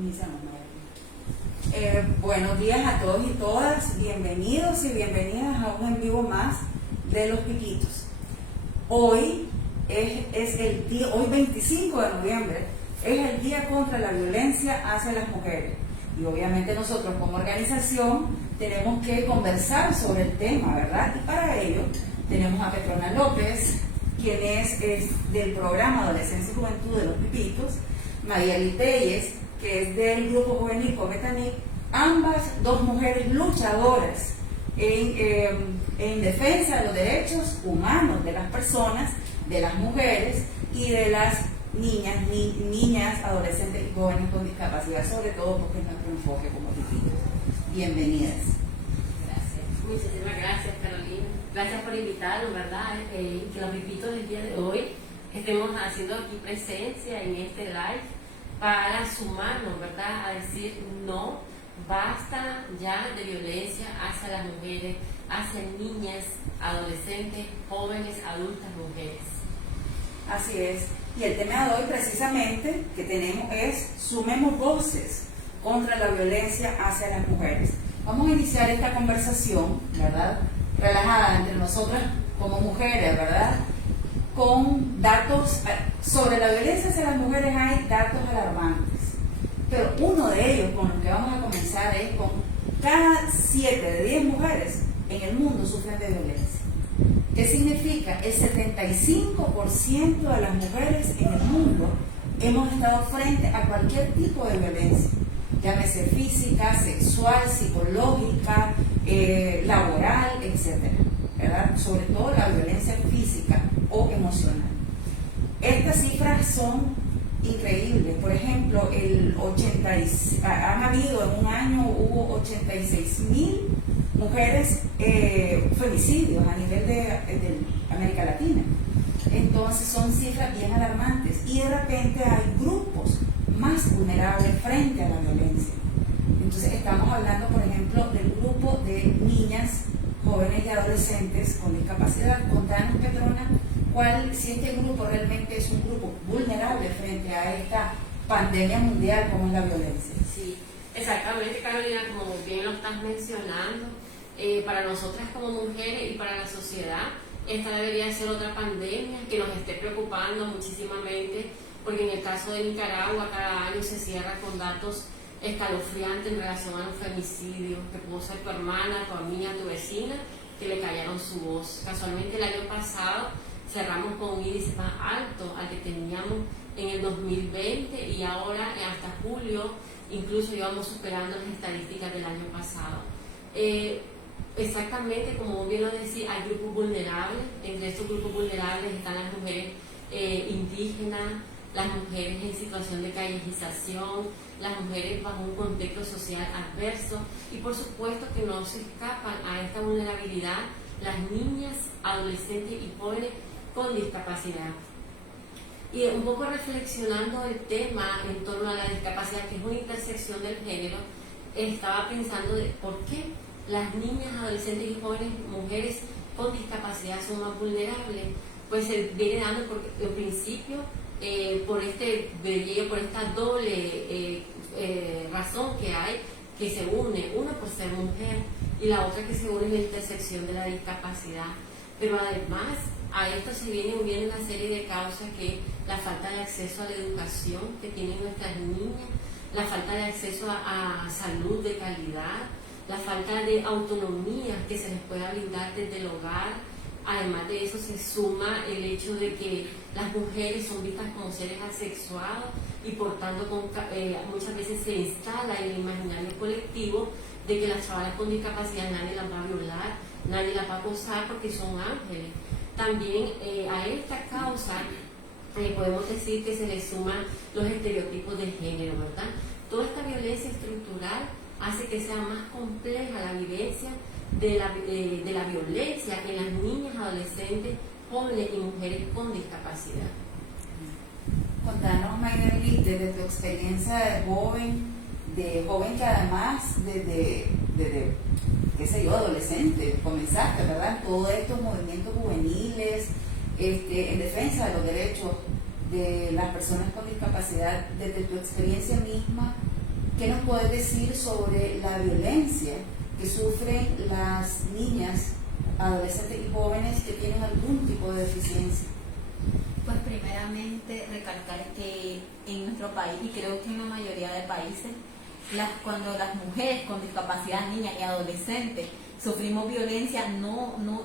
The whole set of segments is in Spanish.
Iniciamos, buenos días a todos y todas, bienvenidos y bienvenidas a un en vivo más de Los Piquitos. Hoy es el día, hoy 25 de noviembre, es el Día contra la Violencia hacia las Mujeres. Y obviamente nosotros como organización tenemos que conversar sobre el tema, ¿verdad? Y para ello tenemos a Petrona López, quien es del programa Adolescencia y Juventud de Los Piquitos, Mayeli Telles, que es del grupo juvenil Cometanic, ambas dos mujeres luchadoras en defensa de los derechos humanos de las personas, de las mujeres y de las niñas, adolescentes y jóvenes con discapacidad, sobre todo porque es nuestro enfoque como Piquitos. Bienvenidas. Gracias, muchísimas gracias, Carolina. Gracias por invitarnos, ¿verdad? Que los Piquitos del día de hoy estemos haciendo aquí presencia en este live para sumarnos, ¿verdad? A decir no, basta ya de violencia hacia las mujeres, hacia niñas, adolescentes, jóvenes, adultas, mujeres. Así es. Y el tema de hoy precisamente que tenemos es sumemos voces contra la violencia hacia las mujeres. Vamos a iniciar esta conversación, ¿verdad? Relajada entre nosotras como mujeres, ¿verdad? Con datos sobre la violencia hacia las mujeres. Hay datos alarmantes, pero uno de ellos con el que vamos a comenzar es con cada 7 de 10 mujeres en el mundo sufren de violencia. ¿Qué significa? El 75% de las mujeres en el mundo hemos estado frente a cualquier tipo de violencia, llámese física, sexual, psicológica, laboral, etcétera, ¿verdad? Sobre todo la violencia física o emocional. Estas cifras son increíbles. Por ejemplo, han habido en un año, hubo 86,000 mujeres femicidios a nivel de América Latina. Entonces son cifras bien alarmantes y de repente hay grupos más vulnerables frente a la violencia. Entonces estamos hablando, por ejemplo, del grupo de niñas, jóvenes y adolescentes con discapacidad. Contanos, Petrona, si este grupo realmente es un grupo vulnerable frente a esta pandemia mundial como es la violencia. Sí, exactamente, Carolina, como bien lo estás mencionando, para nosotras como mujeres y para la sociedad, esta debería ser otra pandemia que nos esté preocupando muchísimamente, porque en el caso de Nicaragua cada año se cierra con datos escalofriantes en relación a los femicidios, que pudo ser tu hermana, tu amiga, tu vecina, que le callaron su voz. Casualmente el año pasado cerramos con un índice más alto al que teníamos en el 2020 y ahora hasta julio incluso íbamos superando las estadísticas del año pasado. Exactamente, como bien lo decía, hay grupos vulnerables. Entre estos grupos vulnerables están las mujeres indígenas, las mujeres en situación de callejización, las mujeres bajo un contexto social adverso y por supuesto que no se escapan a esta vulnerabilidad las niñas, adolescentes y jóvenes con discapacidad. Y un poco reflexionando el tema en torno a la discapacidad, que es una intersección del género, estaba pensando de por qué las niñas, adolescentes y jóvenes mujeres con discapacidad son más vulnerables. Pues se viene dando en principio por esta doble razón que hay, que se une, una por ser mujer y la otra que se une en la intersección de la discapacidad. Pero además a esto se viene uniendo una serie de causas, que la falta de acceso a la educación que tienen nuestras niñas, la falta de acceso a salud de calidad, la falta de autonomía que se les pueda brindar desde el hogar. Además de eso se suma el hecho de que las mujeres son vistas como seres asexuados y por tanto muchas veces se instala en el imaginario colectivo de que las chavalas con discapacidad nadie las va a violar, nadie las va a acosar porque son ángeles. También a esta causa podemos decir que se le suman los estereotipos de género, ¿verdad? Toda esta violencia estructural hace que sea más compleja la vivencia de la violencia en las niñas, adolescentes, jóvenes y mujeres con discapacidad. Contanos, Mayeli, desde tu experiencia de joven que además desde qué sé yo, adolescente, comenzaste, ¿verdad? Todos estos movimientos juveniles en defensa de los derechos de las personas con discapacidad. Desde tu experiencia misma, ¿qué nos puedes decir sobre la violencia que sufren las niñas, adolescentes y jóvenes que tienen algún tipo de deficiencia? Pues primeramente recalcar que en nuestro país, y creo que en la mayoría de países, cuando las mujeres con discapacidad, niñas y adolescentes, sufrimos violencia,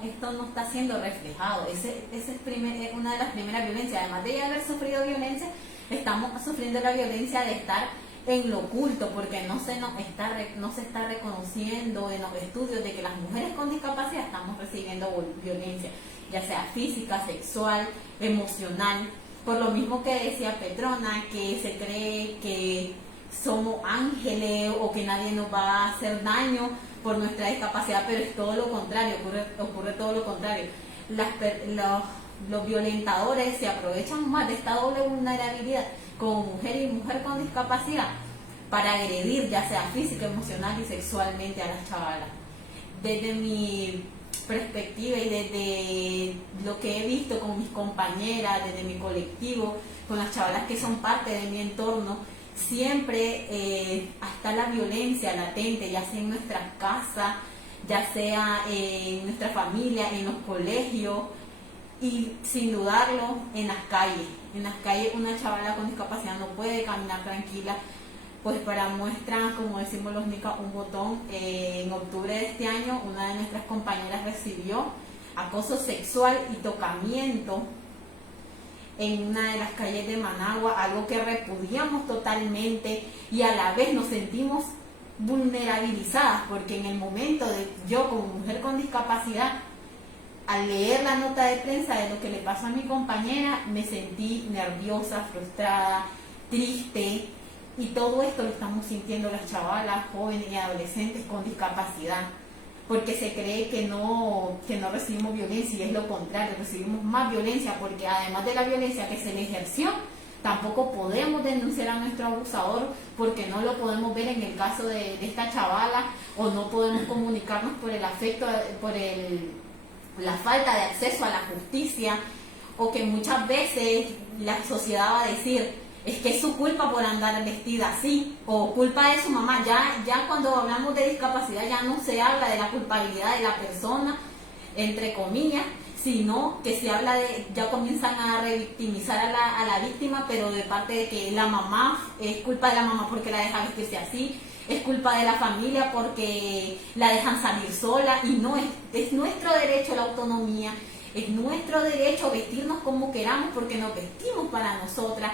esto no está siendo reflejado. Es una de las primeras violencias. Además de haber sufrido violencia, estamos sufriendo la violencia de estar en lo oculto, porque no se está reconociendo en los estudios de que las mujeres con discapacidad estamos recibiendo violencia, ya sea física, sexual, emocional. Por lo mismo que decía Petrona, que se cree que somos ángeles o que nadie nos va a hacer daño por nuestra discapacidad, pero es todo lo contrario, ocurre todo lo contrario. Los violentadores se aprovechan más de esta doble vulnerabilidad como mujer y mujer con discapacidad para agredir, ya sea física, emocional y sexualmente, a las chavalas. Desde mi perspectiva y desde lo que he visto con mis compañeras, desde mi colectivo, con las chavalas que son parte de mi entorno, siempre está la violencia latente, ya sea en nuestras casas, ya sea en nuestra familia, en los colegios y sin dudarlo en las calles. En las calles una chavala con discapacidad no puede caminar tranquila. Pues para muestra, como decimos los nicas, un botón, en octubre de este año una de nuestras compañeras recibió acoso sexual y tocamiento en una de las calles de Managua, algo que repudiamos totalmente y a la vez nos sentimos vulnerabilizadas, porque en el momento de yo como mujer con discapacidad, al leer la nota de prensa de lo que le pasó a mi compañera, me sentí nerviosa, frustrada, triste, y todo esto lo estamos sintiendo las chavalas, jóvenes y adolescentes con discapacidad, porque se cree que no recibimos violencia, y es lo contrario, recibimos más violencia, porque además de la violencia que se le ejerció, tampoco podemos denunciar a nuestro abusador, porque no lo podemos ver en el caso de esta chavala, o no podemos comunicarnos por el afecto, la falta de acceso a la justicia, o que muchas veces la sociedad va a decir, es que es su culpa por andar vestida así, o culpa de su mamá. Ya cuando hablamos de discapacidad ya no se habla de la culpabilidad de la persona, entre comillas, sino que se habla ya comienzan a revictimizar a la víctima, pero de parte de que la mamá, es culpa de la mamá porque la deja vestirse así, es culpa de la familia porque la dejan salir sola, y no, es nuestro derecho la autonomía, es nuestro derecho vestirnos como queramos, porque nos vestimos para nosotras.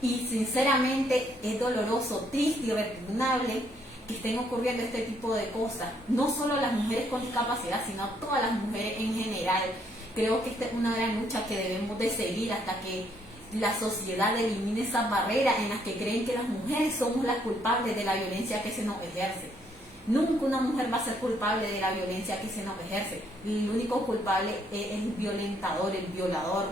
Y sinceramente es doloroso, triste y repugnable que estén ocurriendo este tipo de cosas. No solo las mujeres con discapacidad, sino todas las mujeres en general. Creo que esta es una gran lucha que debemos de seguir hasta que la sociedad elimine esas barreras en las que creen que las mujeres somos las culpables de la violencia que se nos ejerce. Nunca una mujer va a ser culpable de la violencia que se nos ejerce. El único culpable es el violentador, el violador.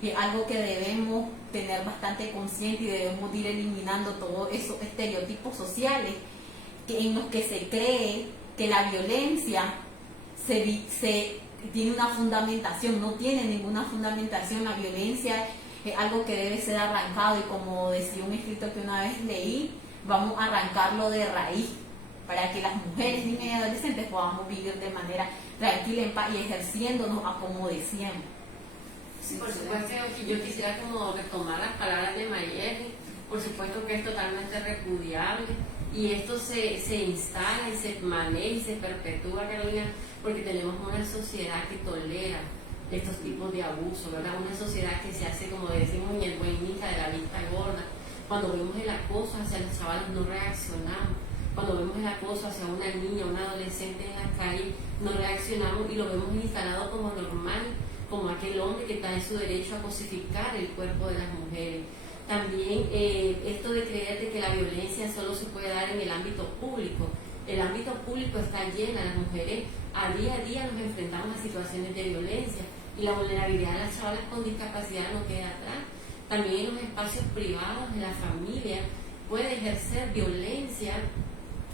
Es algo que debemos tener bastante consciente, y debemos ir eliminando todos esos estereotipos sociales en los que se cree que la violencia tiene una fundamentación. No tiene ninguna fundamentación. La violencia es algo que debe ser arrancado, y como decía un escrito que una vez leí, vamos a arrancarlo de raíz para que las mujeres, niñas y adolescentes podamos vivir de manera tranquila, en paz y ejerciéndonos a como decíamos. Sí, por supuesto, yo quisiera como retomar las palabras de Mayeli. Por supuesto que es totalmente repudiable, y esto se instala y se maneja y se perpetúa, Carolina, porque tenemos una sociedad que tolera estos tipos de abusos, ¿verdad? Una sociedad que se hace, como decimos en el buen nica, de la vista gorda. Cuando vemos el acoso hacia los chavales no reaccionamos. Cuando vemos el acoso hacia una niña, una adolescente en la calle, no reaccionamos y lo vemos instalado como normal, como aquel hombre que está en su derecho a cosificar el cuerpo de las mujeres. También esto de creer de que la violencia solo se puede dar en el ámbito público. El ámbito público está lleno, las mujeres a día nos enfrentamos a situaciones de violencia, y la vulnerabilidad de las chavalas con discapacidad no queda atrás. También en los espacios privados de la familia puede ejercer violencia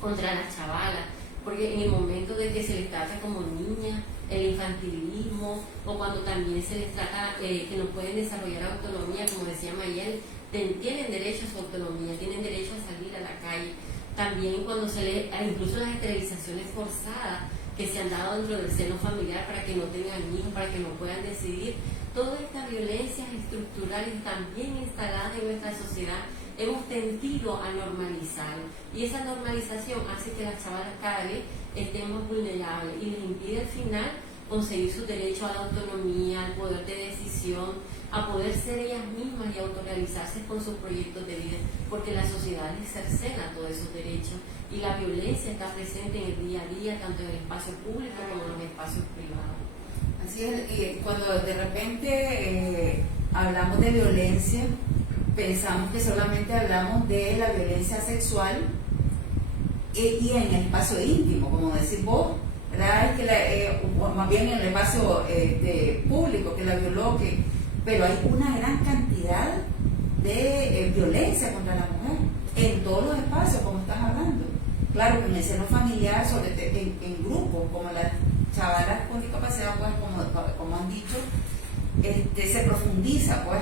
contra las chavalas, porque en el momento de que se les trata como niñas, el infantilismo, o cuando también se les trata que no pueden desarrollar autonomía, como decía Mayel, tienen derecho a su autonomía, tienen derecho a salir a la calle, también cuando se le, incluso las esterilizaciones forzadas que se han dado dentro del seno familiar para que no tengan hijos, para que no puedan decidir. Todas estas violencias estructurales también instaladas en nuestra sociedad hemos tendido a normalizar, y esa normalización hace que las chavalas cada vez estén más vulnerables y les impide al final conseguir su derecho a la autonomía, al poder de decisión, a poder ser ellas mismas y autorrealizarse con sus proyectos de vida, porque la sociedad les cercena todos esos derechos y la violencia está presente en el día a día, tanto en el espacio público como en los espacios privados. Así es, y cuando de repente hablamos de violencia, pensamos que solamente hablamos de la violencia sexual y en el espacio íntimo, como decís vos, ¿verdad? Es que o más bien en el espacio público, que la violó, pero hay una gran cantidad de violencia contra la mujer en todos los espacios, como estás hablando. Claro que en el seno familiar, sobre en grupos, como las chavalas con discapacidad, pues como han dicho, se profundiza, pues,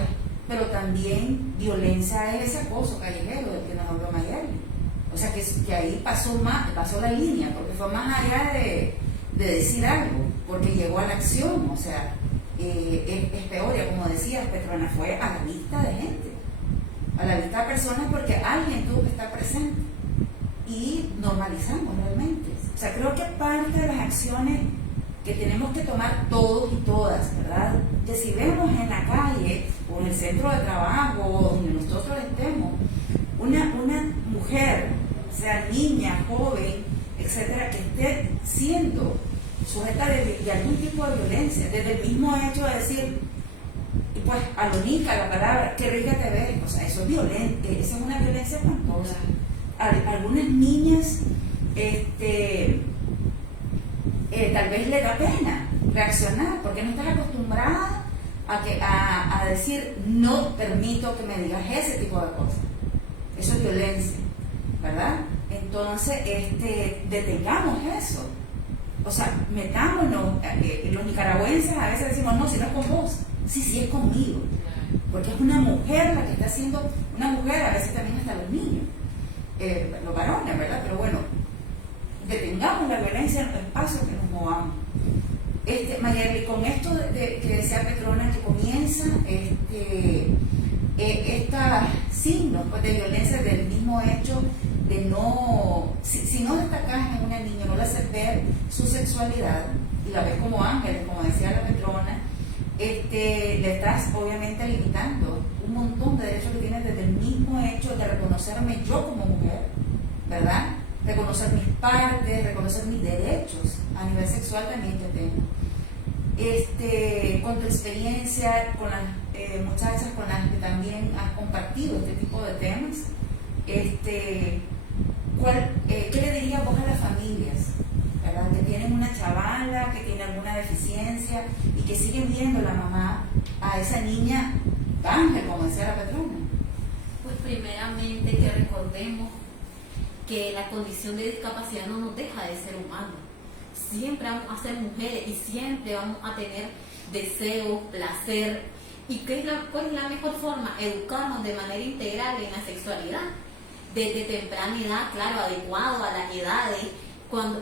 pero también violencia es ese acoso callejero del que nos habló Mayerly. O sea que ahí pasó la línea, porque fue más allá de decir algo, porque llegó a la acción. O sea, es peor, ya como decías, Petrona, fue a la vista de gente, a la vista de personas, porque alguien tuvo que estar presente y normalizamos realmente. O sea, creo que parte de las acciones que tenemos que tomar todos y todas, ¿verdad? Que si vemos en la calle o en el centro de trabajo o donde nosotros estemos, una mujer, sea niña, joven, etcétera, que esté siendo sujeta de algún tipo de violencia, desde el mismo hecho de decir, pues, alonica la palabra, qué rica te ves, o sea, eso es violente, esa es una violencia espantosa. Algunas niñas, tal vez le da pena reaccionar, porque no estás acostumbrada a decir, no permito que me digas ese tipo de cosas. Eso es violencia, ¿verdad? Entonces, detengamos eso. O sea, metámonos. Los nicaragüenses a veces decimos, no, si no es con vos. Sí, es conmigo. Porque es una mujer la que está haciendo, una mujer, a veces también hasta los niños, los varones, ¿verdad? Pero bueno, detengamos la violencia en los espacios que nos movamos. Mayerly, con esto que decía Petrona, que comienza estos signos, pues, de violencia, del mismo hecho de no, si no destacas en una niña, no le haces ver su sexualidad y la ves como ángel, como decía la Petrona, le estás obviamente limitando un montón de derechos que tienes desde el mismo hecho de reconocerme yo como mujer, ¿verdad? Reconocer mis partes, reconocer mis derechos a nivel sexual también que tengo. Con tu experiencia, con las muchachas con las que también has compartido este tipo de temas, ¿qué le dirías vos a las familias, ¿verdad? Que tienen una chavala, que tiene alguna deficiencia y que siguen viendo la mamá a esa niña ángel, como decía la Petrona? Pues primeramente que recordemos que la condición de discapacidad no nos deja de ser humanos. Siempre vamos a ser mujeres y siempre vamos a tener deseo, placer. ¿Y cuál es la mejor forma? Educarnos de manera integral en la sexualidad. Desde temprana edad, claro, adecuado a las edades,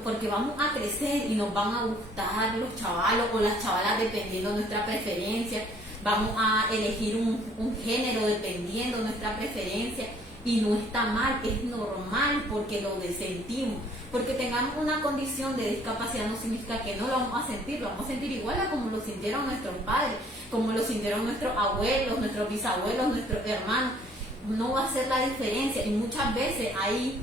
porque vamos a crecer y nos van a gustar los chavalos o las chavalas dependiendo de nuestra preferencia. Vamos a elegir un género dependiendo de nuestra preferencia. Y no está mal, es normal porque lo sentimos. Porque tengamos una condición de discapacidad no significa que no lo vamos a sentir igual a como lo sintieron nuestros padres, como lo sintieron nuestros abuelos, nuestros bisabuelos, nuestros hermanos. No va a ser la diferencia, y muchas veces ahí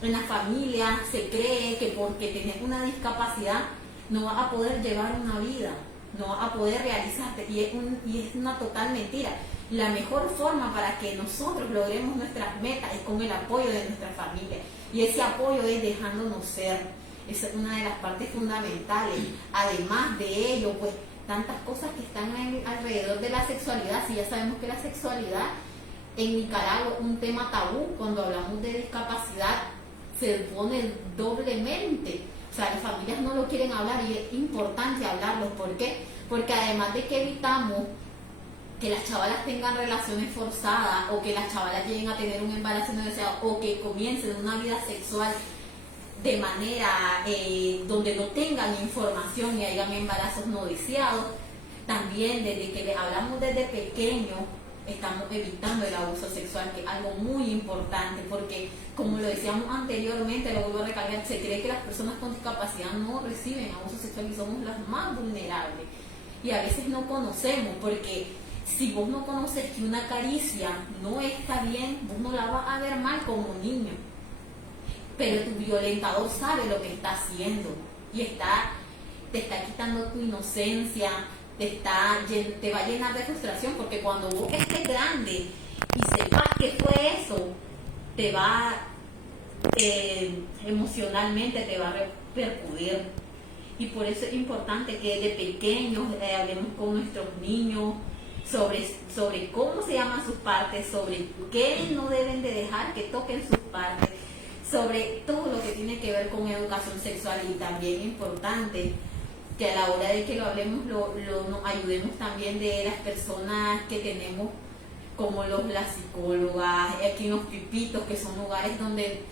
en la familia se cree que porque tenés una discapacidad no vas a poder llevar una vida, no vas a poder realizarte, y es una total mentira. La mejor forma para que nosotros logremos nuestras metas es con el apoyo de nuestra familia, y ese apoyo es dejándonos ser. Esa es una de las partes fundamentales. Además de ello, pues tantas cosas que están alrededor de la sexualidad. Si ya sabemos que la sexualidad en Nicaragua es un tema tabú, cuando hablamos de discapacidad se pone doblemente. O sea, las familias no lo quieren hablar y es importante hablarlo. ¿Por qué? Porque además de que evitamos que las chavalas tengan relaciones forzadas o que las chavalas lleguen a tener un embarazo no deseado o que comiencen una vida sexual de manera donde no tengan información y hayan embarazos no deseados. También desde que le hablamos desde pequeño estamos evitando el abuso sexual, que es algo muy importante, porque como lo decíamos anteriormente, lo vuelvo a recalcar, se cree que las personas con discapacidad no reciben abuso sexual y somos las más vulnerables. Y a veces no conocemos, porque si vos no conoces que una caricia no está bien, vos no la vas a ver mal como niño. Pero tu violentador sabe lo que está haciendo y te está quitando tu inocencia, te va a llenar de frustración, porque cuando vos estés grande y sepas que fue eso, te va emocionalmente te va a repercutir. Y por eso es importante que desde pequeños hablemos con nuestros niños sobre cómo se llaman sus partes, sobre qué no deben de dejar que toquen sus partes, sobre todo lo que tiene que ver con educación sexual. Y también es importante que a la hora de que lo hablemos nos ayudemos también de las personas que tenemos, como las psicólogas, aquí en los pipitos, que son lugares donde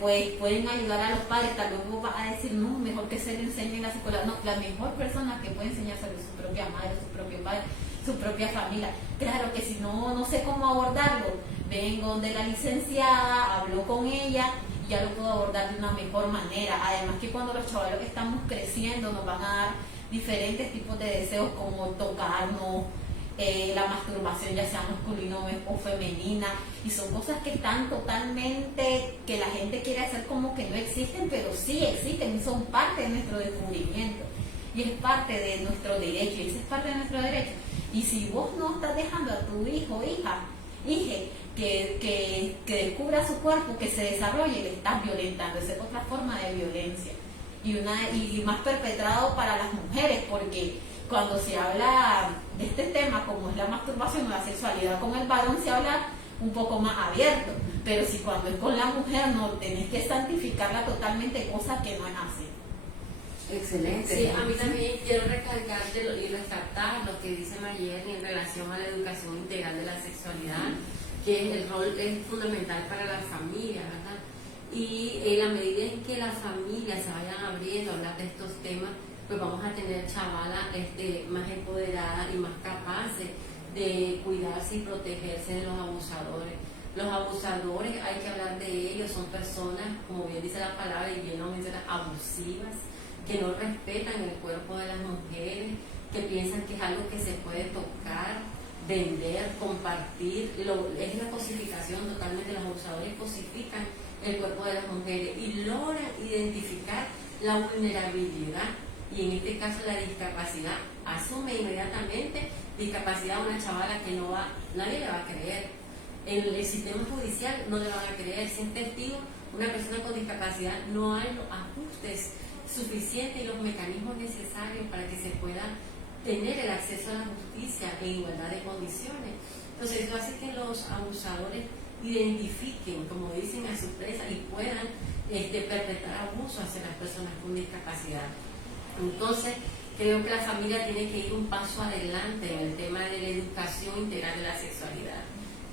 pues pueden ayudar a los padres. Tal vez vos vas a decir, no, mejor que se le enseñe la psicóloga. No, la mejor persona que puede enseñar sobre su propia madre, su propio padre, su propia familia. Claro que si no sé cómo abordarlo, vengo de la licenciada, hablo con ella, ya lo puedo abordar de una mejor manera. Además que cuando los chavalos estamos creciendo nos van a dar diferentes tipos de deseos, como tocarnos, la masturbación, ya sea masculina o femenina, y son cosas que están totalmente, que la gente quiere hacer como que no existen, pero sí existen y son parte de nuestro descubrimiento y es parte de nuestro derecho, y ese es parte de nuestro derecho. Y si vos no estás dejando a tu hijo, hija, que descubra su cuerpo, que se desarrolle, le estás violentando. Esa es otra forma de violencia y más perpetrado para las mujeres, porque cuando se habla de este tema, como es la masturbación o la sexualidad con el varón, se habla un poco más abierto, pero si cuando es con la mujer no, tenés que santificarla totalmente, cosa que no es así. Excelente. Sí, a mí también quiero recalcar y resaltar lo que dice Mayerly en relación a la educación integral de la sexualidad, que el rol es fundamental para la familia, ¿verdad? Y en la medida en que las familias se vayan abriendo a hablar de estos temas, pues vamos a tener chavalas más empoderadas y más capaces de cuidarse y protegerse de los abusadores. Los abusadores, hay que hablar de ellos, son personas, como bien dice la palabra y bien lo menciona, abusivas, que no respetan el cuerpo de las mujeres, que piensan que es algo que se puede tocar, vender, compartir. Es la cosificación totalmente. Los abusadores cosifican el cuerpo de las mujeres y logran identificar la vulnerabilidad, y en este caso la discapacidad. Asume inmediatamente discapacidad a una chavala que nadie le va a creer. En el sistema judicial no le van a creer. Si es testigo, una persona con discapacidad, no hay los ajustes suficientes y los mecanismos necesarios para que se pueda tener el acceso a la justicia en igualdad de condiciones. Entonces eso hace que los abusadores identifiquen, como dicen, a sus presas y puedan perpetrar abusos hacia las personas con discapacidad. Entonces creo que la familia tiene que ir un paso adelante en el tema de la educación integral de la sexualidad.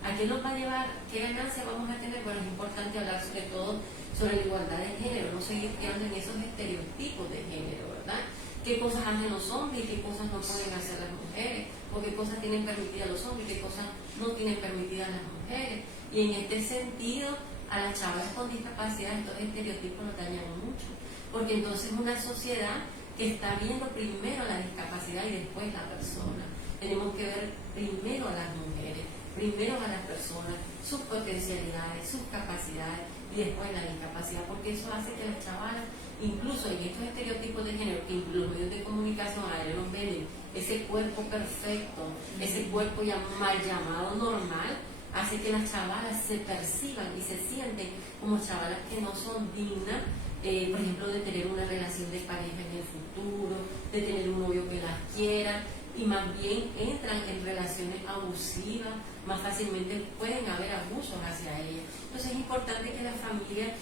¿A qué nos va a llevar? ¿Qué ganancia vamos a tener? Bueno, es importante hablar sobre todo sobre la igualdad de género, no seguir quedando en esos estereotipos de género, ¿verdad? ¿Qué cosas hacen los hombres y qué cosas no pueden hacer las mujeres? ¿O qué cosas tienen permitidas los hombres y qué cosas no tienen permitidas las mujeres? Y en este sentido, a las chavalas con discapacidad estos estereotipos nos dañan mucho, porque entonces una sociedad que está viendo primero la discapacidad y después la persona. Tenemos que ver primero a las mujeres, primero a las personas, sus potencialidades, sus capacidades y después la discapacidad, porque eso hace que las chavalas, incluso en estos estereotipos de género que los medios de comunicación aérea nos venden, ese cuerpo perfecto, ese cuerpo ya mal llamado normal, hace que las chavalas se perciban y se sienten como chavalas que no son dignas, por ejemplo, de tener una relación de pareja en el futuro, de tener un novio que las quiera, y más bien entran en relaciones abusivas, más fácilmente pueden haber abusos hacia ellas. Entonces es importante que la familia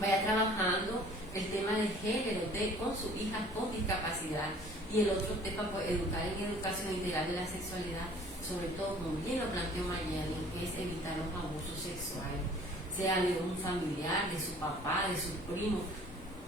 vaya trabajando el tema de género con sus hijas con discapacidad, Y el otro tema, pues, educar en educación integral de la sexualidad, sobre todo, como bien lo planteó Mayeli, que es evitar los abusos sexuales, sea de un familiar, de su papá, de sus primos,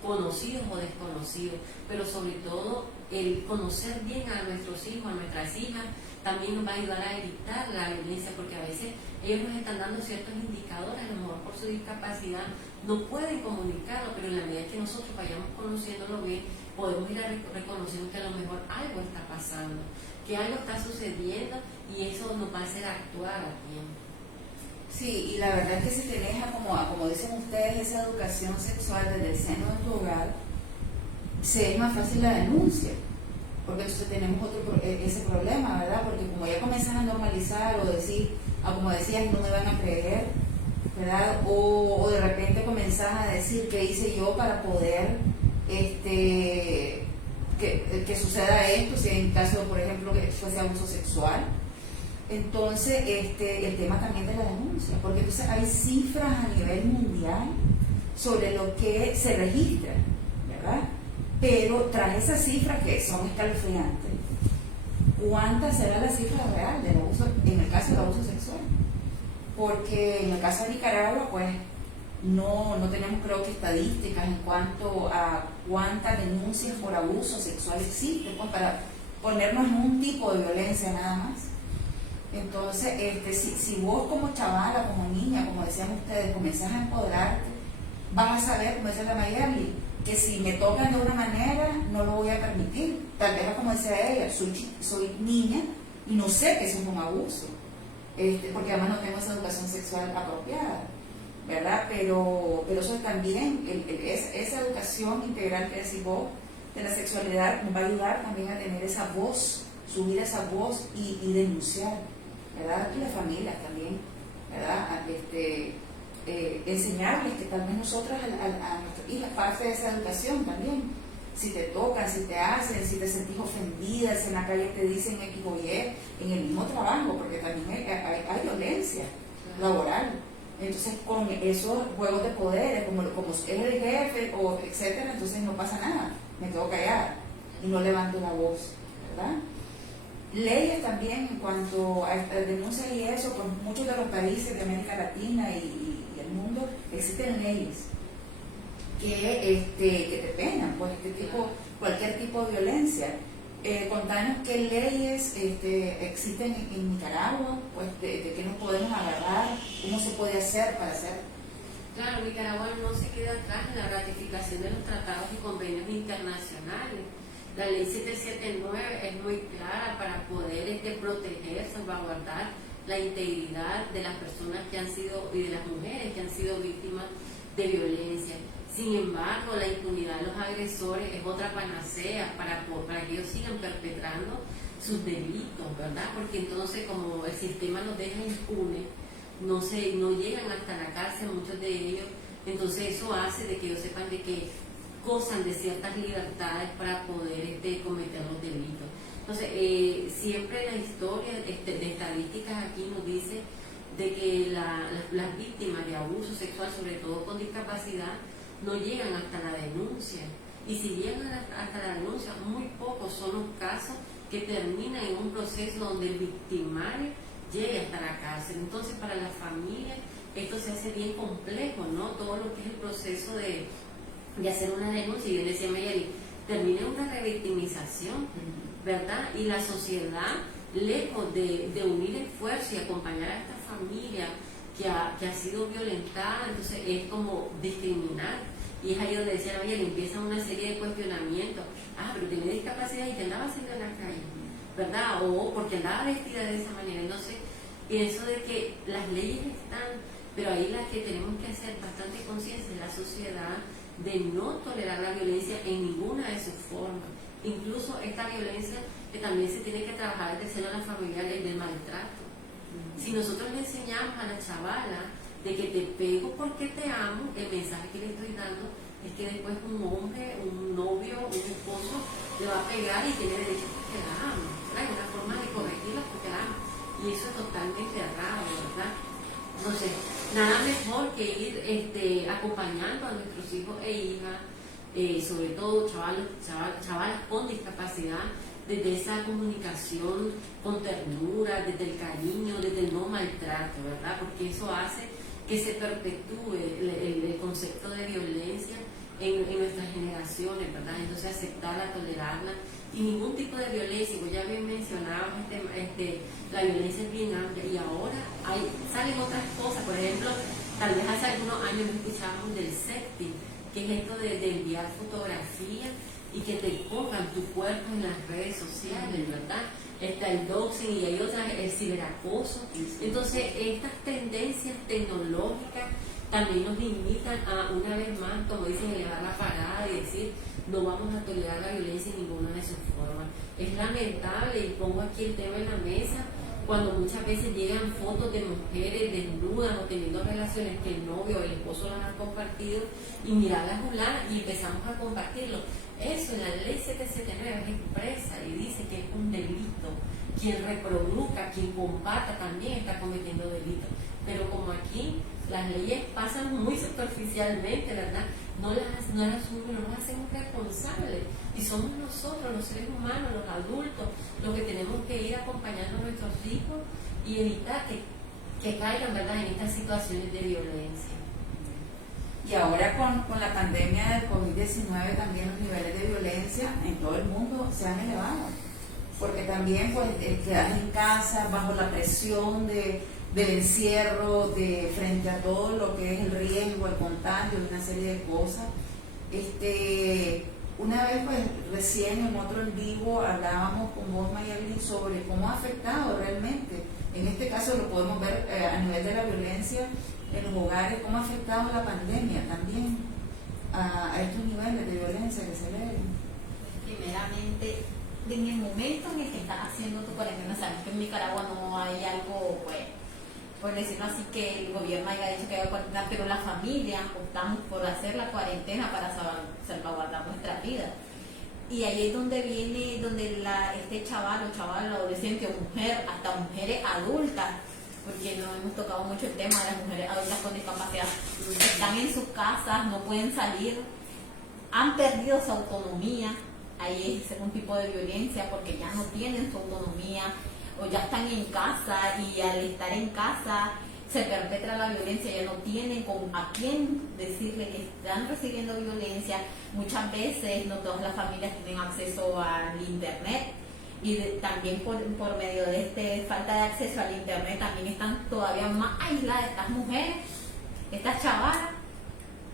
conocidos o desconocidos, pero sobre todo el conocer bien a nuestros hijos, a nuestras hijas, también nos va a ayudar a evitar la violencia, porque a veces ellos nos están dando ciertos indicadores, a lo mejor por su discapacidad no pueden comunicarlo, pero en la medida que nosotros vayamos conociéndolo bien, podemos ir reconociendo que a lo mejor algo está pasando, que algo está sucediendo y eso nos va a hacer actuar a tiempo. Sí, y la verdad es que si te deja, como dicen ustedes, esa educación sexual desde el seno de tu hogar, se es más fácil la denuncia, porque entonces tenemos ese problema, ¿verdad? Porque como ya comienzan a normalizar o decir, como decías, no me van a creer, ¿verdad? O de repente comenzás a decir qué hice yo para poder que suceda esto, si en caso, por ejemplo, que fuese abuso sexual. Entonces, el tema también de la denuncia, porque entonces hay cifras a nivel mundial sobre lo que se registra, ¿verdad? Pero tras esas cifras que son escalofriantes, ¿cuánta será la cifra real del abuso, en el caso del abuso sexual? Porque en el caso de Nicaragua, pues, no tenemos, creo que, estadísticas en cuanto a cuántas denuncias por abuso sexual existen, pues, para ponernos en un tipo de violencia nada más. Entonces, si vos como chavala, como niña, como decían ustedes, comenzás a empoderarte, vas a saber, como decía la Mayeli, que si me tocan de una manera, no lo voy a permitir. Tal vez, como decía ella, soy niña y no sé que eso es un abuso, porque además no tengo esa educación sexual apropiada, ¿verdad? Pero eso también, esa educación integral que decís vos de la sexualidad nos va a ayudar también a tener esa voz, subir esa voz y denunciar, ¿verdad? Y las familias también, ¿verdad? Enseñarles que tal vez nosotras a nuestros hijos, parte de esa educación también, si te tocan, si te hacen, si te sentís ofendida, si en la calle te dicen X o Y, en el mismo trabajo, porque también hay violencia laboral. Entonces, con esos juegos de poderes, como es el jefe, o etcétera, entonces no pasa nada, me quedo callada y no levanto la voz, ¿verdad? Leyes también en cuanto a denuncias y eso, pues muchos de los países de América Latina y el mundo existen leyes que te penan, pues cualquier tipo de violencia. Contanos qué leyes existen en Nicaragua, pues de qué nos podemos agarrar, cómo se puede hacer para hacer. Claro, Nicaragua no se queda atrás en la ratificación de los tratados y convenios internacionales. La ley 779 es muy clara para poder proteger, salvaguardar la integridad de las personas que han sido, y de las mujeres que han sido víctimas de violencia. Sin embargo, la impunidad de los agresores es otra panacea para que ellos sigan perpetrando sus delitos, ¿verdad? Porque entonces, como el sistema los deja impunes, no llegan hasta la cárcel muchos de ellos, entonces eso hace de que ellos sepan de que gozan de ciertas libertades para poder cometer los delitos. Entonces, siempre la historia de estadísticas aquí nos dice de que las víctimas de abuso sexual, sobre todo con discapacidad, no llegan hasta la denuncia. Y si llegan hasta la denuncia, muy pocos son los casos que terminan en un proceso donde el victimario llegue hasta la cárcel. Entonces, para la familia, esto se hace bien complejo, ¿no? Todo lo que es el proceso de hacer una denuncia, y yo decía a Mayeli, termina en una revictimización, ¿verdad? Y la sociedad, lejos de unir esfuerzos y acompañar a esta familia que ha sido violentada, entonces es como discriminar. Y es ahí donde decía la Mayeli, empieza una serie de cuestionamientos. Pero tenía discapacidad y que andaba haciendo en la calle, ¿verdad? O porque andaba vestida de esa manera. Entonces, pienso de que las leyes están, pero ahí las que tenemos que hacer bastante conciencia en la sociedad de no tolerar la violencia en ninguna de sus formas. Incluso esta violencia que también se tiene que trabajar desde el seno de la familia del maltrato. Si nosotros le enseñamos a la chavala de que te pego porque te amo, el mensaje que le estoy dando es que después un hombre, un novio, un esposo le va a pegar y tiene derecho porque la ama. Hay una forma de corregirla porque la ama. Y eso es totalmente errado, ¿verdad? Entonces, nada mejor que ir acompañando a nuestros hijos e hijas sobre todo chavalas con discapacidad, desde esa comunicación con ternura, desde el cariño, desde el no maltrato, ¿verdad? Porque eso hace que se perpetúe el concepto de violencia en nuestras generaciones, ¿verdad? Entonces aceptarla, tolerarla y ningún tipo de violencia. Pues ya bien mencionaba, la violencia es bien amplia y ahora salen otras cosas. Por ejemplo, tal vez hace algunos años escuchábamos del sexting, que es esto de enviar fotografías y que te pongan tu cuerpo en las redes sociales, ¿verdad? Está el doxing y hay otras, el ciberacoso. Entonces, estas tendencias tecnológicas también nos invitan a, una vez más, como dicen, elevar la parada y decir, no vamos a tolerar la violencia en ninguna de sus formas. Es lamentable, y pongo aquí el tema en la mesa, cuando muchas veces llegan fotos de mujeres desnudas o teniendo relaciones que el novio o el esposo las han compartido, y mirarlas volar y empezamos a compartirlo. Eso en la ley 779 es expresa y dice que es un delito. Quien reproduzca, quien comparta también está cometiendo delito. Pero como aquí las leyes pasan muy superficialmente, ¿verdad? No las asumen, no las hacemos responsables. Y somos nosotros, los seres humanos, los adultos, los que tenemos que ir acompañando a nuestros hijos y evitar que caigan, ¿verdad?, en estas situaciones de violencia. Y ahora con la pandemia del COVID-19 también los niveles de violencia en todo el mundo se han elevado. Porque también pues quedas en casa bajo la presión del encierro, frente a todo lo que es el riesgo, el contagio, una serie de cosas. Una vez pues recién en otro en vivo hablábamos con vos, Mayalin, sobre cómo ha afectado realmente, en este caso lo podemos ver a nivel de la violencia en los hogares, cómo ha afectado la pandemia también a estos niveles de violencia que se ven. Primeramente, en el momento en el que estás haciendo tu cuarentena, sabes que en Nicaragua no hay algo, pues, por decirlo así, que el gobierno haya dicho que hay cuarentena, pero la familia optamos por hacer la cuarentena para salvaguardar nuestra vida. Y ahí es donde viene, este chaval o chaval, adolescente o mujer, hasta mujeres adultas, porque no hemos tocado mucho el tema de las mujeres adultas con discapacidad, están en sus casas, no pueden salir, han perdido su autonomía. Ahí es un tipo de violencia porque ya no tienen su autonomía o ya están en casa, y al estar en casa se perpetra la violencia, ya no tienen a quién decirle que están recibiendo violencia. Muchas veces no todas las familias tienen acceso al internet, y también por medio de falta de acceso al internet también están todavía más aisladas estas mujeres, estas chavalas,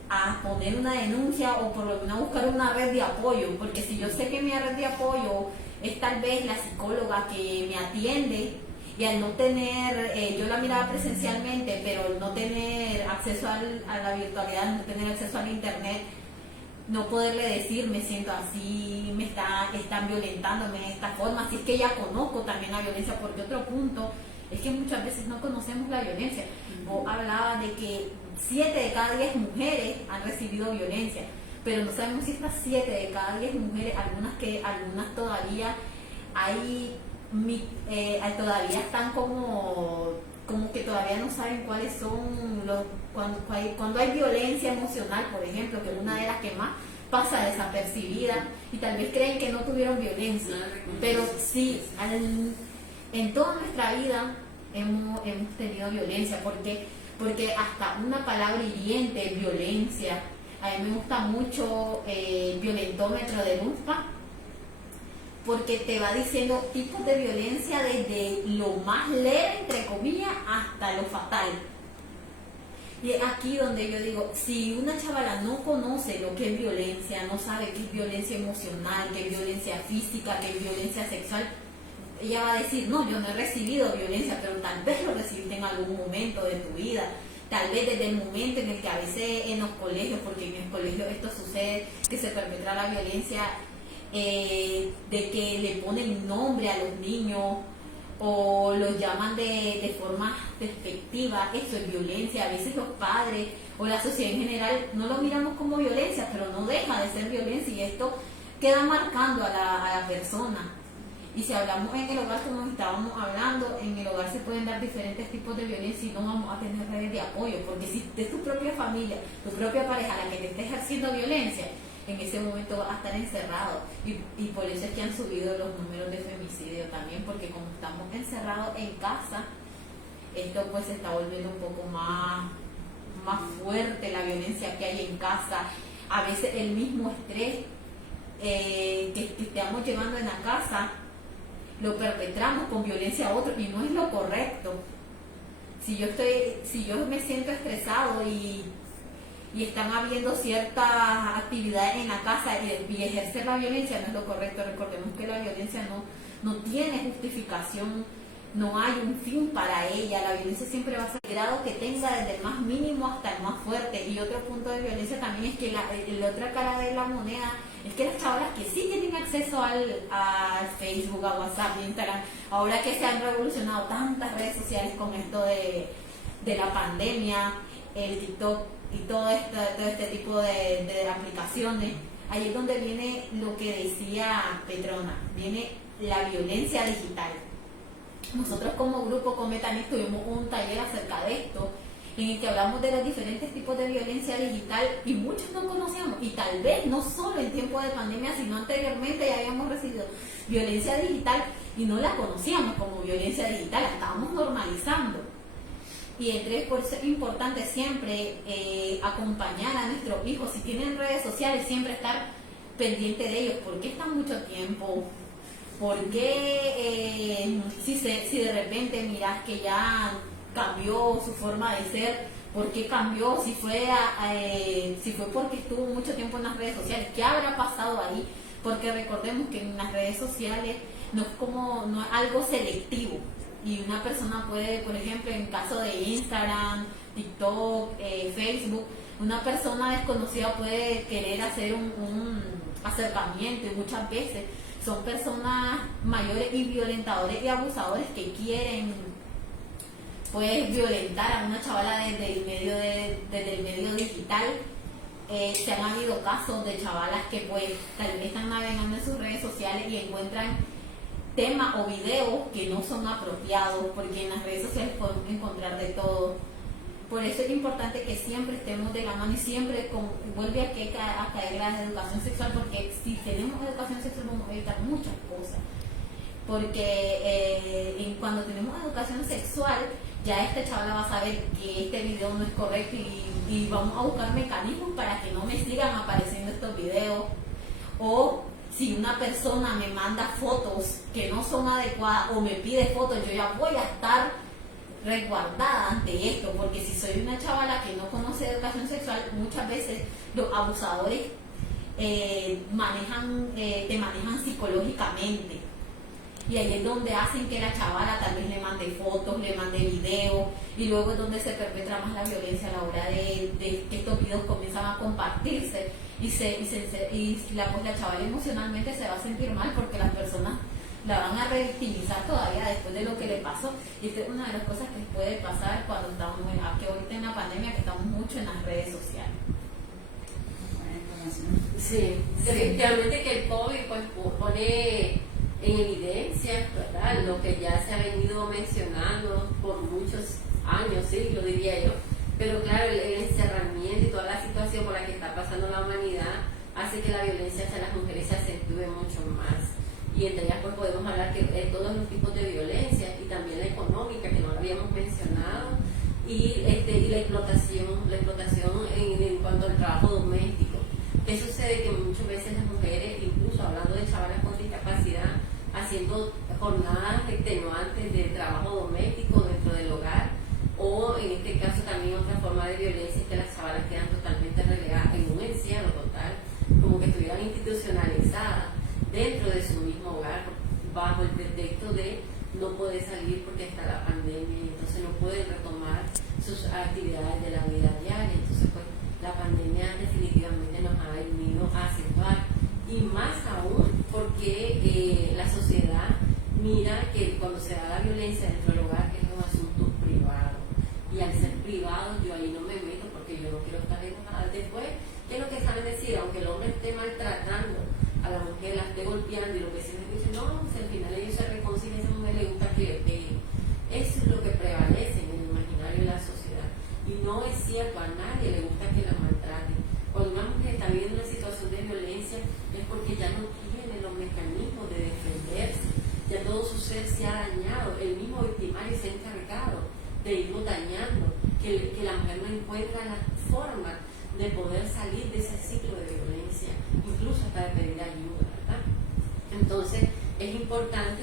a poner una denuncia o por lo menos buscar una red de apoyo, porque si yo sé que mi red de apoyo es tal vez la psicóloga que me atiende, y al no tener, yo la miraba presencialmente, pero al no tener acceso a la virtualidad, no tener acceso al internet, no poderle decir me siento así, están violentándome de esta forma, así es que ya conozco también la violencia, porque otro punto es que muchas veces no conocemos la violencia. Vos hablabas de que 7 de cada 10 mujeres han recibido violencia, pero no sabemos si estas 7 de cada 10 mujeres, algunas todavía todavía están como que todavía no saben cuáles son cuando hay violencia emocional, por ejemplo, que es una de las que más pasa desapercibida, y tal vez creen que no tuvieron violencia, pero sí, en toda nuestra vida hemos tenido violencia, porque hasta una palabra hiriente, violencia. A mí me gusta mucho el violentómetro de NUSPA, porque te va diciendo tipos de violencia desde lo más leve, entre comillas, hasta lo fatal. Y es aquí donde yo digo, si una chavala no conoce lo que es violencia, no sabe qué es violencia emocional, qué es violencia física, qué es violencia sexual, ella va a decir, no, yo no he recibido violencia, pero tal vez lo recibiste en algún momento de tu vida. Tal vez desde el momento en el que a veces en los colegios, porque en el colegio esto sucede, que se perpetra la violencia, de que le ponen nombre a los niños o los llaman de forma despectiva. Eso es violencia. A veces los padres o la sociedad en general no lo miramos como violencia, pero no deja de ser violencia, y esto queda marcando a la persona. Y si hablamos en el hogar, como estábamos hablando, en el hogar se pueden dar diferentes tipos de violencia y no vamos a tener redes de apoyo, porque si es tu propia familia, tu propia pareja la que te está ejerciendo violencia, en ese momento va a estar encerrado y por eso es que han subido los números de femicidio también, porque como estamos encerrados en casa, esto pues se está volviendo un poco más fuerte, la violencia que hay en casa, a veces el mismo estrés que estamos llevando en la casa lo perpetramos con violencia a otros y no es lo correcto. Si yo me siento estresado y están habiendo ciertas actividades en la casa y ejercer la violencia no es lo correcto. Recordemos que la violencia no tiene justificación, no hay un fin para ella. La violencia siempre va a ser el grado que tenga, desde el más mínimo hasta el más fuerte. Y otro punto de violencia también es que la otra cara de la moneda es que las chavalas que sí tienen acceso al Facebook, a WhatsApp, Instagram, ahora que se han revolucionado tantas redes sociales con esto de la pandemia, el TikTok y todo este tipo de aplicaciones, ahí es donde viene lo que decía Petrona, viene la violencia digital. Nosotros como grupo Cometanés tuvimos un taller acerca de esto, en el que hablamos de los diferentes tipos de violencia digital y muchos no conocíamos, y tal vez no solo en tiempo de pandemia, sino anteriormente ya habíamos recibido violencia digital y no la conocíamos como violencia digital, la estábamos normalizando. Y por eso es importante siempre acompañar a nuestros hijos, si tienen redes sociales, siempre estar pendiente de ellos. ¿Por qué están mucho tiempo? ¿Por qué si de repente miras que ya cambió su forma de ser? ¿Por qué cambió? Si fue porque estuvo mucho tiempo en las redes sociales, ¿qué habrá pasado ahí? Porque recordemos que en las redes sociales no es algo selectivo, y una persona puede, por ejemplo, en caso de Instagram, TikTok, Facebook, una persona desconocida puede querer hacer un acercamiento, y muchas veces son personas mayores y violentadores y abusadores que quieren pues violentar a una chavala desde el medio digital. Se han habido casos de chavalas que pues tal vez están navegando en sus redes sociales y encuentran temas o videos que no son apropiados, porque en las redes sociales podemos encontrar de todo. Por eso es importante que siempre estemos de la mano y siempre vuelve a caer la educación sexual, porque si tenemos educación sexual vamos a evitar muchas cosas. Porque cuando tenemos educación sexual, ya esta chavala va a saber que este video no es correcto y vamos a buscar mecanismos para que no me sigan apareciendo estos videos. O si una persona me manda fotos que no son adecuadas o me pide fotos, yo ya voy a estar resguardada ante esto, porque si soy una chavala que no conoce educación sexual, muchas veces los abusadores te manejan psicológicamente, y ahí es donde hacen que la chavala tal vez le mande fotos, le mande videos, y luego es donde se perpetra más la violencia a la hora de que estos videos comienzan a compartirse y la chavala emocionalmente se va a sentir mal, porque las personas la van a revictimizar todavía después de lo que le pasó. Y esta es una de las cosas que puede pasar cuando estamos aquí ahorita en la pandemia, que estamos mucho en las redes sociales. Sí, definitivamente que el COVID pues pone en evidencia, ¿verdad?, lo que ya se ha venido mencionando por muchos años, siglos diría yo. Pero claro, el encerramiento y toda la situación por la que está pasando la humanidad hace que la violencia hacia las mujeres se acentúe mucho más. Y entre ellas pues podemos hablar que de todos los tipos de violencia, y también la económica, que no lo habíamos mencionado, y la explotación en cuanto al trabajo doméstico. ¿Qué sucede? Que muchas veces las mujeres, incluso hablando de chavalas con discapacidad, haciendo jornadas extenuantes de trabajo doméstico dentro del hogar, o en este caso también otra forma de violencia es que las chavalas quedan totalmente relegadas en un encierro total, como que estuvieran institucionalizadas dentro de su mismo hogar, bajo el pretexto de no poder salir porque está la pandemia, y entonces no pueden retomar sus actividades de la vida diaria. Entonces pues la pandemia definitivamente nos ha venido a acentuar, y más aún porque la sociedad mira que cuando se da la violencia dentro del hogar es un asunto privado, y al ser privado yo ahí no me meto porque yo no quiero estar enojada. Después, ¿qué es lo que saben decir? Aunque el hombre esté maltratando a la mujer, la esté golpeando, y los vecinos dicen, no, pues al final ellos se reconcilian, a esa mujer le gusta que le peguen. Eso es lo que prevalece en el imaginario de la sociedad, y no es cierto, a nadie le gusta que la maltraten. Cuando una mujer está viviendo una situación de violencia violencia es porque ya no tiene los mecanismos de defenderse, ya todo su ser se ha dañado, el mismo victimario se ha encargado de irlo dañando, que la mujer no encuentra la forma de poder salir de ese ciclo de violencia, incluso hasta de pedir ayuda, ¿verdad? Entonces es importante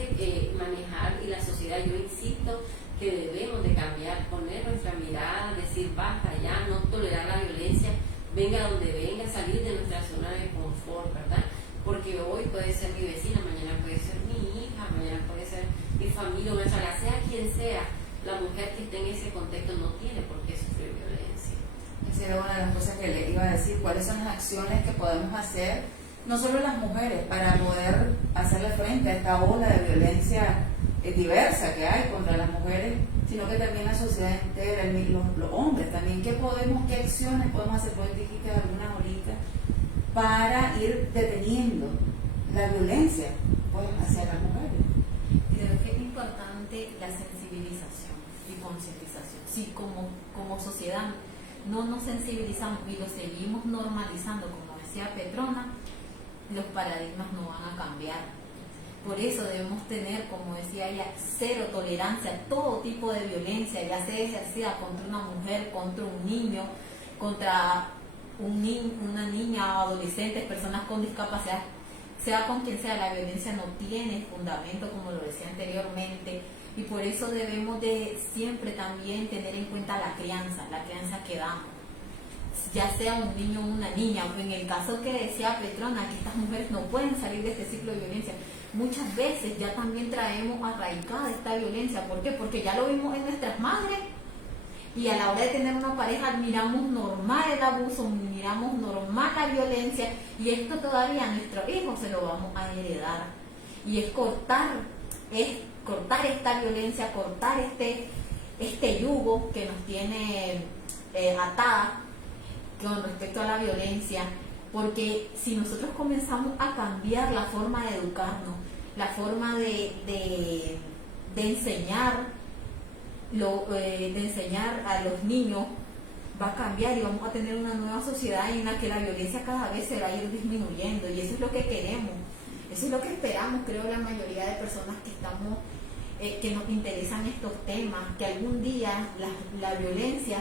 manejar, y la sociedad, yo insisto, que debemos de cambiar, poner nuestra mirada, decir basta ya, no tolerar la violencia, venga donde venga, salir de nuestra zona de confort, ¿verdad? Porque hoy puede ser mi vecina, mañana puede ser mi hija, mañana puede ser mi familia, nuestra, sea quien sea, la mujer que esté en ese contexto no tiene por qué sufrir violencia. Esa era una de las cosas que le iba a decir, cuáles son las acciones que podemos hacer, no solo las mujeres, para poder hacerle frente a esta ola de violencia diversa que hay contra las mujeres, sino que también la sociedad entera, los hombres también. ¿Qué acciones podemos hacer? Pues dijiste algunas ahorita, para ir deteniendo la violencia pues, hacia las mujeres. Creo que es importante la sensibilización y concientización. Si como sociedad no nos sensibilizamos y lo seguimos normalizando, como decía Petrona, los paradigmas no van a cambiar. Por eso debemos tener, como decía ella, cero tolerancia a todo tipo de violencia, ya sea ejercida contra una mujer, contra un niño, contra una niña o adolescentes, personas con discapacidad, sea con quien sea. La violencia no tiene fundamento, como lo decía anteriormente, y por eso debemos de siempre también tener en cuenta la crianza que damos, ya sea un niño o una niña. En el caso que decía Petrona, que estas mujeres no pueden salir de este ciclo de violencia, muchas veces ya también traemos arraigada esta violencia. ¿Por qué? Porque ya lo vimos en nuestras madres, y a la hora de tener una pareja miramos normal el abuso, miramos normal la violencia, y esto todavía a nuestros hijos se lo vamos a heredar. Y es cortar esta violencia, cortar este yugo que nos tiene atada con respecto a la violencia, porque si nosotros comenzamos a cambiar la forma de educarnos, la forma de enseñar a los niños, va a cambiar y vamos a tener una nueva sociedad en la que la violencia cada vez se va a ir disminuyendo, y eso es lo que queremos, eso es lo que esperamos, creo, la mayoría de personas que estamos que nos interesan estos temas, que algún día la violencia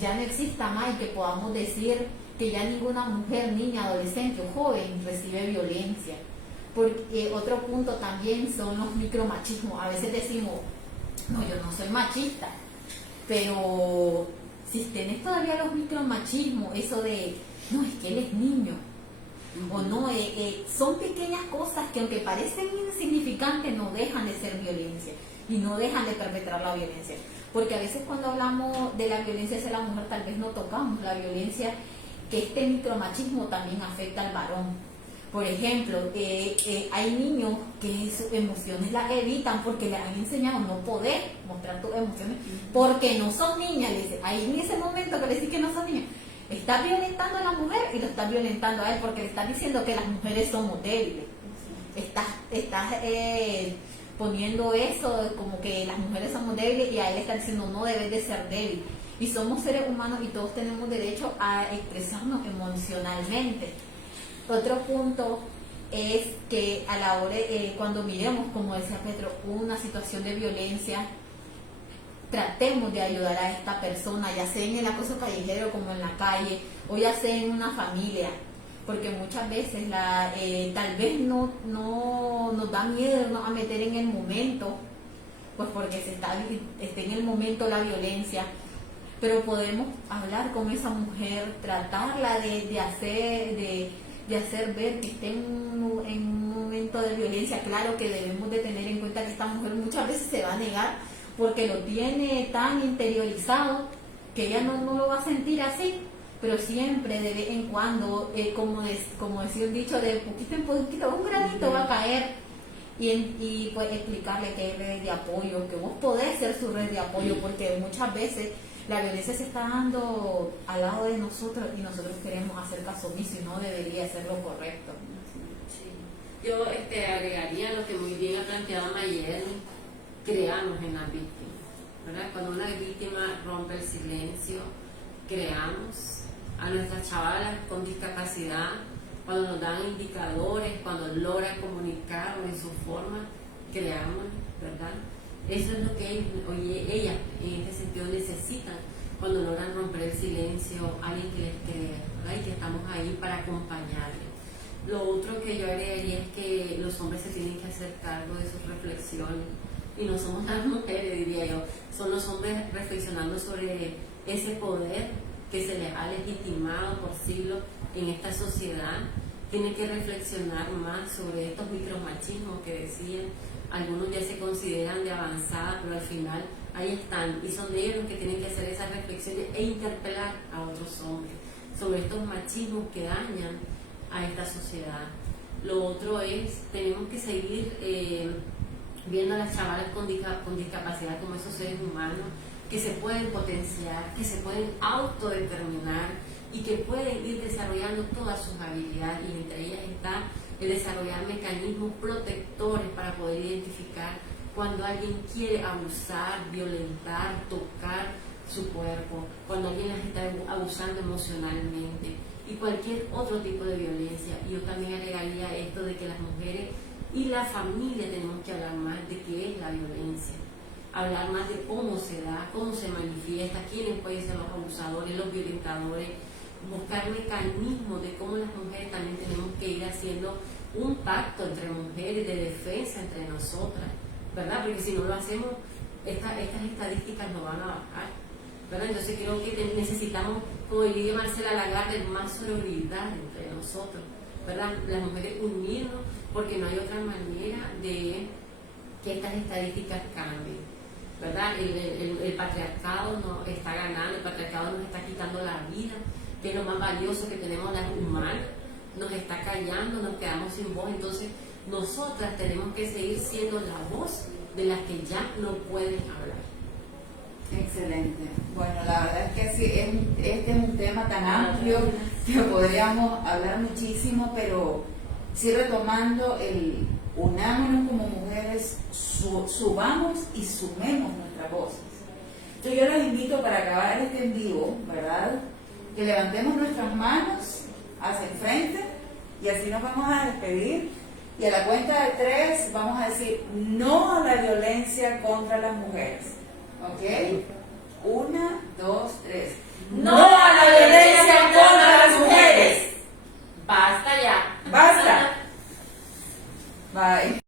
ya no exista más y que podamos decir que ya ninguna mujer, niña, adolescente o joven recibe violencia. Porque otro punto también son los micromachismos. A veces decimos, no, yo no soy machista, pero si tenés todavía los micromachismos, eso de, no, es que él es niño, o no, son pequeñas cosas que aunque parecen insignificantes no dejan de ser violencia y no dejan de perpetrar la violencia. Porque a veces cuando hablamos de la violencia hacia la mujer tal vez no tocamos la violencia, que este micromachismo también afecta al varón. Por ejemplo, hay niños que sus emociones las evitan porque les han enseñado no poder mostrar tus emociones porque no son niñas. Le dice, ahí en ese momento que le dices que no son niñas, estás violentando a la mujer y lo estás violentando a él, porque le estás diciendo que las mujeres somos débiles. Estás poniendo eso como que las mujeres somos débiles, y a él le está diciendo no debes de ser débil. Y somos seres humanos y todos tenemos derecho a expresarnos emocionalmente. Otro punto es que a la hora, cuando miremos, como decía Pedro, una situación de violencia, tratemos de ayudar a esta persona, ya sea en el acoso callejero como en la calle, o ya sea en una familia, porque muchas veces tal vez no nos da miedo a meter en el momento, pues porque está en el momento la violencia, pero podemos hablar con esa mujer, tratarla de hacer ver que esté en un momento de violencia. Claro que debemos de tener en cuenta que esta mujer muchas veces se va a negar porque lo tiene tan interiorizado que ella no lo va a sentir así, pero siempre de vez en cuando, como decía un dicho, de poquito en poquito, un granito va a caer, y pues explicarle que hay redes de apoyo, que vos podés ser su red de apoyo, porque muchas veces la violencia se está dando al lado de nosotros y nosotros queremos hacer caso omiso y no debería ser lo correcto. Sí. Yo agregaría lo que muy bien ha planteado Mayeli: creamos en las víctimas, ¿verdad? Cuando una víctima rompe el silencio, creamos a nuestras chavalas con discapacidad, cuando nos dan indicadores, cuando logran comunicarlo en su forma, creamos, ¿verdad? Eso es lo que ellas en este sentido necesitan cuando logran romper el silencio, alguien que les crea, ¿verdad? Y que estamos ahí para acompañarles. Lo otro que yo agregaría es que los hombres se tienen que hacer cargo de sus reflexiones, y no somos las mujeres, diría yo, son los hombres reflexionando sobre ese poder que se les ha legitimado por siglos en esta sociedad. Tienen que reflexionar más sobre estos micromachismos que decían, algunos ya se consideran de avanzada, pero al final ahí están, y son ellos los que tienen que hacer esas reflexiones e interpelar a otros hombres sobre estos machismos que dañan a esta sociedad. Lo otro es, tenemos que seguir viendo a las chavalas con discapacidad como esos seres humanos que se pueden potenciar, que se pueden autodeterminar y que pueden ir desarrollando todas sus habilidades, y entre ellas está el desarrollar mecanismos protectores para poder identificar cuando alguien quiere abusar, violentar, tocar su cuerpo, cuando alguien las está abusando emocionalmente y cualquier otro tipo de violencia. Y yo también agregaría esto de que las mujeres y la familia tenemos que hablar más de qué es la violencia, hablar más de cómo se da, cómo se manifiesta, quiénes pueden ser los abusadores, los violentadores, buscar mecanismos de cómo las mujeres también tenemos que ir haciendo un pacto entre mujeres de defensa entre nosotras, ¿verdad? Porque si no lo hacemos, estas estadísticas no van a bajar, ¿verdad? Entonces creo que necesitamos, como diría Marcela Lagarde, más sororidad entre nosotros, ¿verdad? Las mujeres unirnos, porque no hay otra manera de que estas estadísticas cambien, ¿verdad? El patriarcado nos está ganando, el patriarcado nos está quitando la vida, que es lo más valioso que tenemos las humanas, nos está callando, nos quedamos sin voz. Entonces nosotras tenemos que seguir siendo la voz de las que ya no pueden hablar. Excelente. Bueno, la verdad es que sí, este es un tema tan amplio que podríamos hablar muchísimo, pero sí, retomando unámonos como mujeres, subamos y sumemos nuestras voces. Entonces yo los invito, para acabar este en vivo, ¿verdad?, que levantemos nuestras manos hacia el frente, y así nos vamos a despedir, y a la cuenta de 3 vamos a decir no a la violencia contra las mujeres, ¿ok?